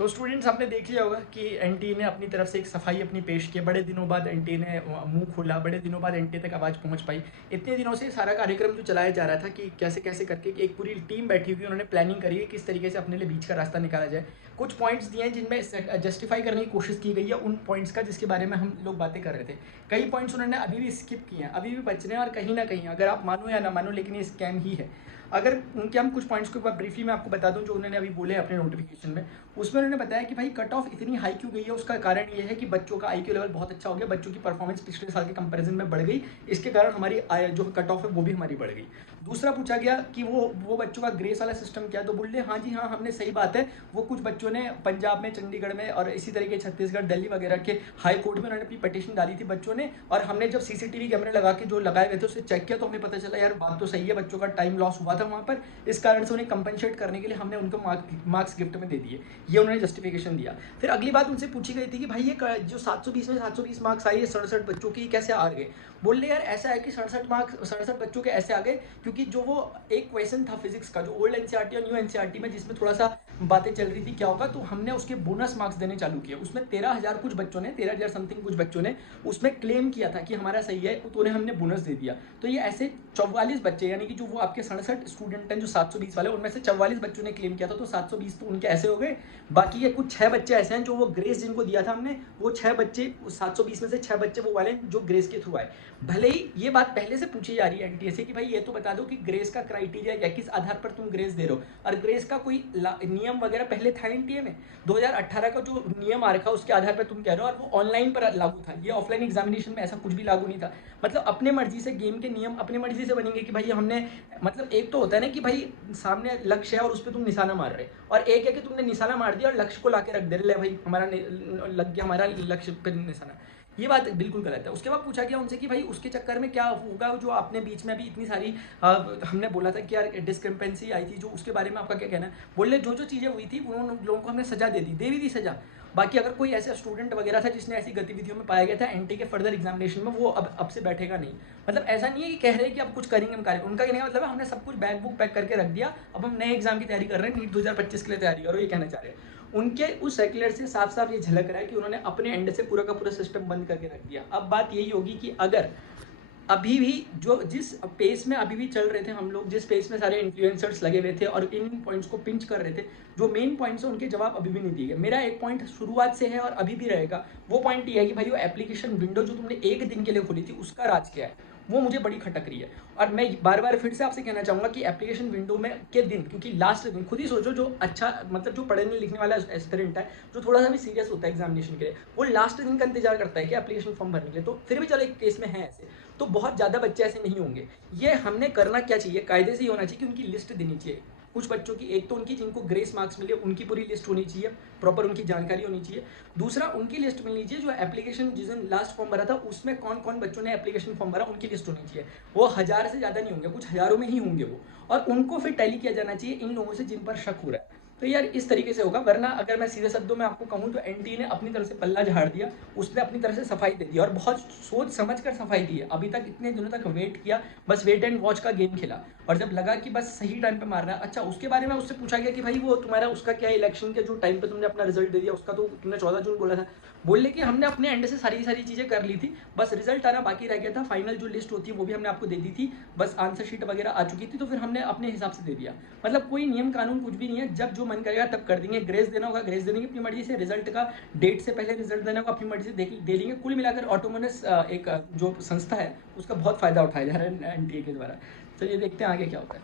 तो स्टूडेंट्स आपने देख लिया होगा कि एनटीए ने अपनी तरफ से एक सफाई अपनी पेश की। बड़े दिनों बाद एनटीए ने मुंह खोला, बड़े दिनों बाद एनटीए तक आवाज़ पहुंच पाई। इतने दिनों से सारा कार्यक्रम जो चलाया जा रहा था कि कैसे कैसे करके एक पूरी टीम बैठी हुई, उन्होंने प्लानिंग करी है किस तरीके से अपने लिए बीच का रास्ता निकाला जाए। कुछ पॉइंट्स दिए हैं जिनमें जस्टिफाई करने की कोशिश की गई है उन पॉइंट्स का जिसके बारे में हम लोग बातें कर रहे थे। कई पॉइंट्स उन्होंने अभी भी स्किप किए हैं, अभी भी बच रहे हैं, और कहीं ना कहीं अगर आप मानो या ना मानो लेकिन ये स्कैम ही है। अगर उनके हम कुछ पॉइंट्स को एक बार ब्रीफली मैं आपको बता दूं जो उन्होंने अभी बोले अपने नोटिफिकेशन में। उसमें उन्होंने बताया कि भाई कट ऑफ इतनी हाई क्यों गई है, उसका कारण ये है कि बच्चों का आईक्यू लेवल बहुत अच्छा हो गया, बच्चों की परफॉर्मेंस पिछले साल के कंपैरिजन में बढ़ गई, इसके कारण हमारी जो कट ऑफ है वो भी हमारी बढ़ गई। दूसरा पूछा गया कि वो बच्चों का ग्रेस वाला सिस्टम क्या है, तो बोल रहे हाँ जी हाँ, हमने सही बात है, वो कुछ बच्चों ने पंजाब में, चंडीगढ़ में और इसी तरीके छत्तीसगढ़, दिल्ली वगैरह के हाई कोर्ट में उन्होंने अपनी पटिशन डाली थी बच्चों ने, और हमने जब सीसीटीवी कैमरे लगा के जो लगाए गए थे उससे चेक किया तो हमें पता चला यार बात तो सही है, बच्चों का टाइम लॉस हुआ था वहाँ पर, इस कारण से उन्हें कंपनसेट करने के लिए हमने उनको मार्क्स गिफ्ट में दे दिए। ये उन्होंने जस्टिफिकेशन दिया। फिर अगली बात उनसे पूछी गई थी कि भाई ये जो 720 में 720 मार्क्स आए 67 बच्चों की कैसे आ गए। बोल रहे यार ऐसा है कि 67 बच्चों के ऐसे आ गए क्योंकि जो वो एक क्वेश्चन था फिजिक्स का जो ओल्ड एनसीईआरटी और न्यू एनसीईआरटी में जिसमें थोड़ा सा बातें चल रही थी क्या होगा, तो हमने उसके बोनस मार्क्स देने चालू किए। उसमें 13,000 कुछ बच्चों ने, 13,000 समथिंग कुछ बच्चों ने उसमें क्लेम किया था कि हमारा सही है, तो उन्हें हमने बोनस दे दिया। तो ये ऐसे 44 बच्चे, यानी कि जो वो आपके 67 स्टूडेंट हैं जो 720 वाले, उनमें से 44 बच्चों ने क्लेम किया था, तो 720 तो उनके ऐसे हो गए। बाकी ये कुछ 6 बच्चे ऐसे हैं जो वो ग्रेस जिनको दिया था हमने, वो 6 बच्चे 720 में से 6 बच्चे वो वाले जो ग्रेस के थ्रू आए। भले ही ये बात पहले से पूछी जा रही है एनटीए से कि भाई ये तो बता दो कि ग्रेस का क्राइटेरिया क्या, किस आधार पर तुम ग्रेस दे रहे हो, और ग्रेस का कोई नियम वगैरह पहले था एनटीए में। 2018 का जो नियम आ रखा उसके आधार पर तुम कह रहे हो, और वो ऑनलाइन पर लागू था, ये ऑफलाइन एग्जामिनेशन में ऐसा कुछ भी लागू नहीं था। मतलब अपने मर्जी से गेम के नियम अपने मर्जी से बनेंगे कि भाई हमने, मतलब एक तो होता है ना कि भाई सामने लक्ष्य है और उस पर तुम निशाना मार रहे, और एक है कि तुमने निशाना मार दिया और लक्ष्य को लाके रख दे रहे भाई हमारा लग गया, हमारा लक्ष्य पे निशाना। ये बात बिल्कुल गलत है। उसके बाद पूछा गया उनसे कि भाई उसके चक्कर में क्या होगा, जो आपने बीच में भी इतनी सारी हमने बोला था कि यार डिस्क्रिपेंसी आई थी जो, उसके बारे में आपका क्या कहना है। बोले जो जो चीज़ें हुई थी उन लोगों को हमने सजा दे भी दी सजा। बाकी अगर कोई ऐसा स्टूडेंट वगैरह था जिसने ऐसी गतिविधियों में पाया गया था एनटी के फर्दर एग्जामिनेशन में, वो अब से बैठेगा नहीं। मतलब ऐसा नहीं है कि कह रहे हैं कि अब कुछ करेंगे हम कार्य, उनका कहने का मतलब है हमने सब कुछ बैग बुक पैक करके रख दिया, अब हम नए एग्जाम की तैयारी कर रहे हैं, नीट 2025 के लिए तैयारी करो, ये कहना चाह रहे हैं। उनके उस सर्कुलर से साफ साफ ये झलक रहा है कि उन्होंने अपने एंड से पूरा का पूरा सिस्टम बंद करके रख दिया। अब बात यही होगी कि अगर अभी भी जो जिस पेस में अभी भी चल रहे थे हम लोग, जिस पेस में सारे इन्फ्लुएंसर्स लगे हुए थे और इन पॉइंट्स को पिंच कर रहे थे, जो मेन पॉइंट्स हैं उनके जवाब अभी भी नहीं दिए गए। मेरा एक पॉइंट शुरुआत से है और अभी भी रहेगा, वो पॉइंट ये है कि भाई वो एप्लीकेशन विंडो जो तुमने एक दिन के लिए खोली थी उसका राज क्या है, वो मुझे बड़ी खटक रही है। और मैं बार बार फिर से आपसे कहना चाहूँगा कि एप्लीकेशन विंडो में के दिन, क्योंकि लास्ट दिन खुद ही सोचो, जो अच्छा मतलब जो पढ़ने लिखने वाला एस्पिरेंट है, जो थोड़ा सा भी सीरियस होता है एग्जामिनेशन के लिए, वो लास्ट दिन का इंतजार करता है कि एप्लीकेशन फॉर्म भरने के लिए। तो फिर भी चलो एक केस में है ऐसे, तो बहुत ज़्यादा बच्चे ऐसे नहीं होंगे। ये हमने करना क्या चाहिए, कायदे से ही होना चाहिए कि उनकी लिस्ट देनी चाहिए कुछ बच्चों की। एक तो उनकी जिनको ग्रेस मार्क्स मिले उनकी पूरी लिस्ट होनी चाहिए, प्रॉपर उनकी जानकारी होनी चाहिए। दूसरा उनकी लिस्ट मिलनी चाहिए जो एप्लीकेशन जिस दिन लास्ट फॉर्म भरा था उसमें कौन कौन बच्चों ने एप्लीकेशन फॉर्म भरा, उनकी लिस्ट होनी चाहिए। वो 1000 से ज़्यादा नहीं होंगे, कुछ हज़ारों में ही होंगे वो, और उनको फिर टैली किया जाना चाहिए इन लोगों से जिन पर शक हो रहा है। तो यार इस तरीके से होगा, वरना अगर मैं सीधे शब्दों में आपको कहूँ तो एनटी ने अपनी तरफ से पल्ला झाड़ दिया, उसने अपनी तरफ से सफाई दे दी और बहुत सोच समझ कर सफाई दी है। अभी तक इतने दिनों तक वेट किया, बस वेट एंड वॉच का गेम खेला, और जब लगा कि बस सही टाइम पे मारना है। अच्छा उसके बारे में उससे पूछा गया कि भाई वो तुम्हारा उसका क्या, इलेक्शन के जो टाइम पे तुमने अपना रिजल्ट दे दिया उसका, तो तुमने 14 जून बोला था। बोले कि हमने अपने एंड से सारी सारी चीज़ें कर ली थी, बस रिजल्ट आना बाकी रह गया था, फाइनल जो लिस्ट होती है वो भी हमने आपको दे दी थी, बस आंसर शीट वगैरह आ चुकी थी, तो फिर हमने अपने हिसाब से दे दिया। मतलब कोई नियम कानून कुछ भी नहीं है, जब जो मन करेगा तब कर देंगे। ग्रेस देना होगा ग्रेस दे देंगे अपनी मर्जी से, रिजल्ट का डेट से पहले रिजल्ट देना होगा अपनी मर्जी से दे देंगे। कुल मिलाकर ऑटोनोमस एक जो संस्था है उसका बहुत फायदा उठाया जा रहा है एनटीए के द्वारा। तो ये देखते हैं आगे क्या होता है।